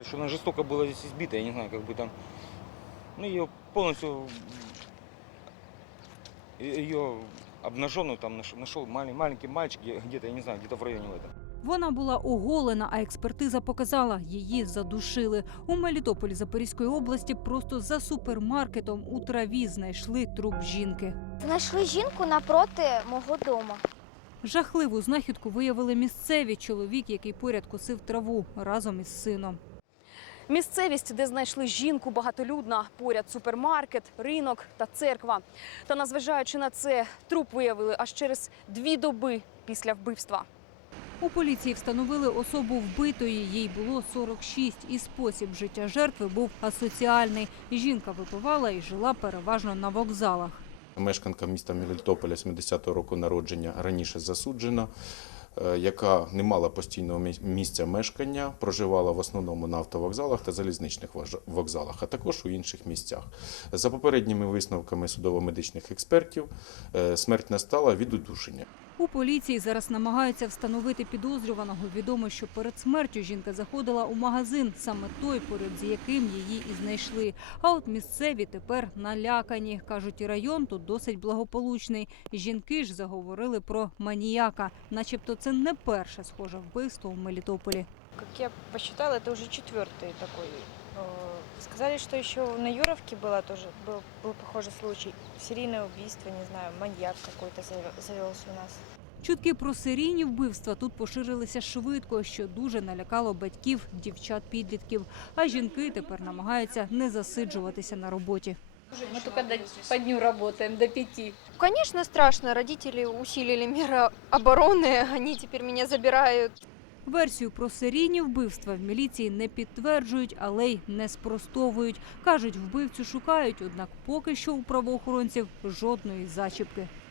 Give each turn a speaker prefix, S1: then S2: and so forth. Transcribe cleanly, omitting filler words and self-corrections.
S1: Что она жестоко была здесь избита, я не знаю, как бы там, ну, ее полностью, ее обнаженную там нашел маленький мальчик, где-то, я не знаю, где-то в районе в этом.
S2: Вона була оголена, а експертиза показала – її задушили. У Мелітополі Запорізької області просто за супермаркетом у траві знайшли труп жінки.
S3: Знайшли жінку напроти мого дому.
S2: Жахливу знахідку виявили місцеві. Чоловік, який поряд косив траву разом із сином.
S4: Місцевість, де знайшли жінку, багатолюдна. Поряд супермаркет, ринок та церква. Та незважаючи на це, труп виявили аж через 2 доби після вбивства.
S2: У поліції встановили особу вбитої. Їй було 46. І спосіб життя жертви був асоціальний. Жінка випивала і жила переважно на вокзалах.
S5: Мешканка міста Мелітополя 70-го року народження, раніше засуджена, яка не мала постійного місця мешкання, проживала в основному на автовокзалах та залізничних вокзалах, а також у інших місцях. За попередніми висновками судово-медичних експертів, смерть настала від удушення.
S2: У поліції зараз намагаються встановити підозрюваного. Відомо, що перед смертю жінка заходила у магазин, саме той, поряд з яким її і знайшли. А от місцеві тепер налякані. Кажуть, і район тут досить благополучний. Жінки ж заговорили про маніяка. Начебто це не перше схоже вбивство у Мелітополі.
S6: Как я посчитала, это уже 4-й такой. Сказали, что еще на Юровке был похожий случай. Серийное убийство, не знаю, маньяк какой-то завелся у нас.
S2: Чутки про серійні вбивства тут поширилися швидко, що дуже налякало батьків, дівчат-підлітків. А жінки тепер намагаються не засиджуватися на роботі.
S7: Мы только по дню работаем, до 5.
S3: Конечно, страшно. Родители усилили меры обороны. Они теперь меня забирают.
S2: Версію про серійні вбивства в міліції не підтверджують, але й не спростовують. Кажуть, вбивцю шукають, однак поки що у правоохоронців жодної зачіпки.